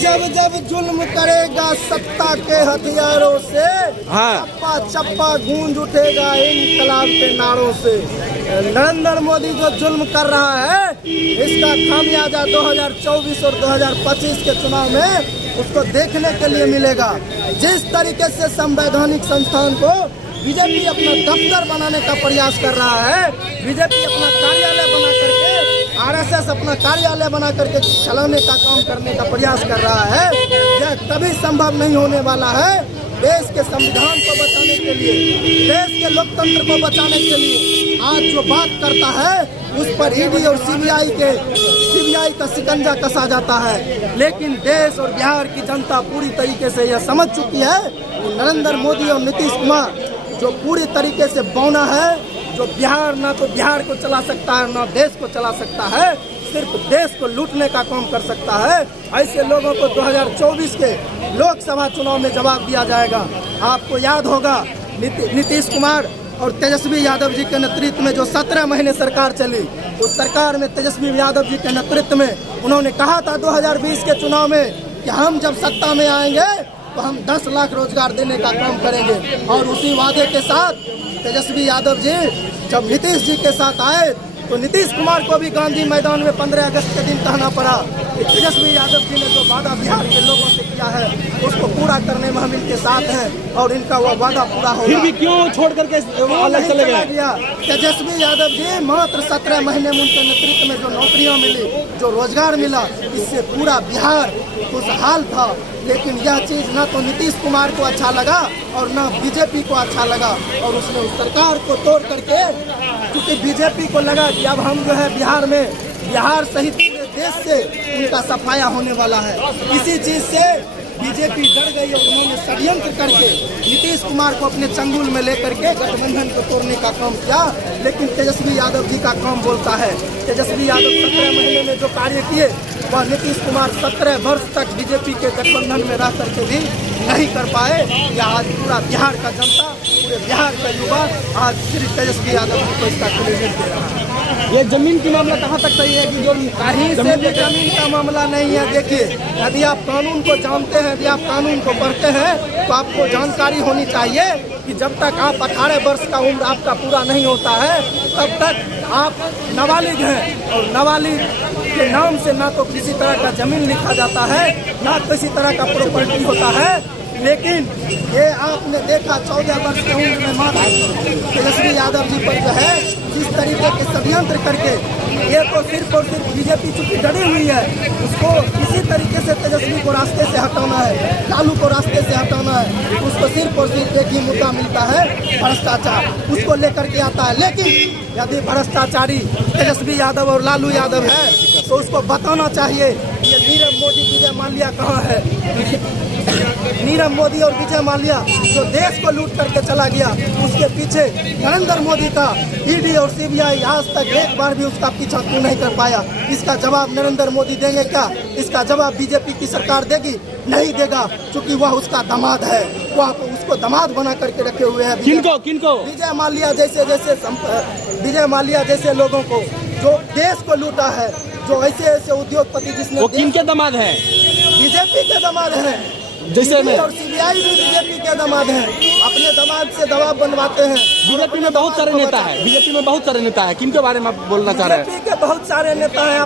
जब जब जुल्म करेगा सत्ता के हथियारों से, चप्पा चप्पा गूंज उठेगा इनकलाब के नारों से। नरेंद्र मोदी जो जुल्म कर रहा है, इसका खामियाजा 2024 और 2025 के चुनाव में उसको देखने के लिए मिलेगा। जिस तरीके से संवैधानिक संस्थान को बीजेपी अपना दफ्तर बनाने का प्रयास कर रहा है, बीजेपी अपना कार्यालय बना करके, आरएसएस अपना कार्यालय बना करके चलाने का काम करने का प्रयास कर रहा है, यह कभी संभव नहीं होने वाला है। देश के संविधान को बचाने के लिए, देश के लोकतंत्र को बचाने के लिए आज जो बात करता है, उस पर ईडी और सीबीआई का शिकंजा कसा जाता है। लेकिन देश और बिहार की जनता पूरी तरीके से यह समझ चुकी है कि नरेंद्र मोदी और नीतीश कुमार जो पूरी तरीके से बौना है, जो बिहार ना तो बिहार को चला सकता है ना देश को चला सकता है, सिर्फ देश को लूटने का काम कर सकता है। ऐसे लोगों को 2024 के लोकसभा चुनाव में जवाब दिया जाएगा। आपको याद होगा नीतीश कुमार और तेजस्वी यादव जी के नेतृत्व में जो 17 महीने सरकार चली, उस सरकार में तेजस्वी यादव जी के नेतृत्व में उन्होंने कहा था 2020 के चुनाव में कि हम जब सत्ता में आएंगे तो हम 10 लाख रोजगार देने का काम करेंगे। और उसी वादे के साथ तेजस्वी यादव जी जब नीतीश जी के साथ आए तो नीतीश कुमार को भी गांधी मैदान में 15 अगस्त के दिन कहना पड़ा कि तेजस्वी यादव जी ने जो वादा बिहार के लोगों से किया है, उसको पूरा करने में हम इनके साथ हैं और इनका वो वादा पूरा होगा। फिर भी क्यों छोड़ करके अलग चले गया? तेजस्वी यादव जी मात्र 17 महीने में उनके नेतृत्व में जो नौकरियां मिली, जो रोजगार मिला, इससे पूरा बिहार खुशहाल था। लेकिन यह चीज़ न तो नीतीश कुमार को अच्छा लगा और न बीजेपी को अच्छा लगा, और उसने उस सरकार को तोड़ करके, क्योंकि बीजेपी को लगा कि अब हम जो है बिहार सहित पूरे देश से उनका सफाया होने वाला है। इसी चीज़ से बीजेपी डर गई और उन्होंने षड्यंत्र करके नीतीश कुमार को अपने चंगुल में लेकर के गठबंधन को तोड़ने का काम किया। लेकिन तेजस्वी यादव जी का काम बोलता है। तेजस्वी यादव 17 महीने में जो कार्य किए, वह नीतीश कुमार 17 वर्ष तक बीजेपी के गठबंधन में रह करके भी नहीं कर पाए। या आज पूरा बिहार का जनता, पूरे बिहार का युवा आज सिर्फ तेजस्वी यादव जी को इसका क्रेडिट दे रहा है। ये जमीन की मामला कहाँ तक सही है कि जो कहीं से भी जमीन का मामला नहीं है। देखिए, यदि आप कानून को जानते हैं, यदि आप कानून को पढ़ते हैं, तो आपको जानकारी होनी चाहिए कि जब तक आप 18 वर्ष का उम्र आपका पूरा नहीं होता है, तब तक आप नाबालिग हैं। और नाबालिग के नाम से ना तो किसी तरह का जमीन लिखा जाता है, ना किसी तरह का प्रॉपर्टी होता है। लेकिन ये आपने देखा 14 वर्ष की उम्र में मात्र तेजस्वी यादव जी पर जो है जिस तरीके के षड्यंत्र करके, ये तो सिर्फ और सिर्फ बीजेपी चूंकि डरी हुई है, उसको इसी तरीके से तेजस्वी को रास्ते से हटाना है, लालू को रास्ते से हटाना है। उसको सिर्फ और सिर्फ एक ही मुद्दा मिलता है, भ्रष्टाचार, उसको लेकर के आता है। लेकिन यदि भ्रष्टाचारी तेजस्वी यादव और लालू यादव है तो उसको बताना चाहिए ये नीरव मोदी, विजय माल्या कहाँ है। नीरव मोदी और विजय माल्या जो देश को लूट करके चला गया, उसके पीछे नरेंद्र मोदी का ईडी और सीबीआई आज तक एक बार भी उसका पीछा क्यों नहीं कर पाया। इसका जवाब नरेंद्र मोदी देंगे क्या? इसका जवाब बीजेपी की सरकार देगी? नहीं देगा, क्योंकि वह उसका दामाद है। वह उसको दामाद बना करके रखे हुए हैं। किनको? विजय माल्या जैसे लोगों को, जो देश को लूटा है, जो ऐसे उद्योगपति जिसने, वो किनके दामाद है? बीजेपी के दामाद है। जैसे में और सीबीआई भी बीजेपी के दामाद हैं। अपने दामाद से दबाव बनवाते हैं। बीजेपी में बहुत सारे नेता है, बीजेपी में बहुत सारे नेता है। किनके बारे में आप बोलना चाह रहे हैं? बीजेपी के बहुत सारे नेता हैं।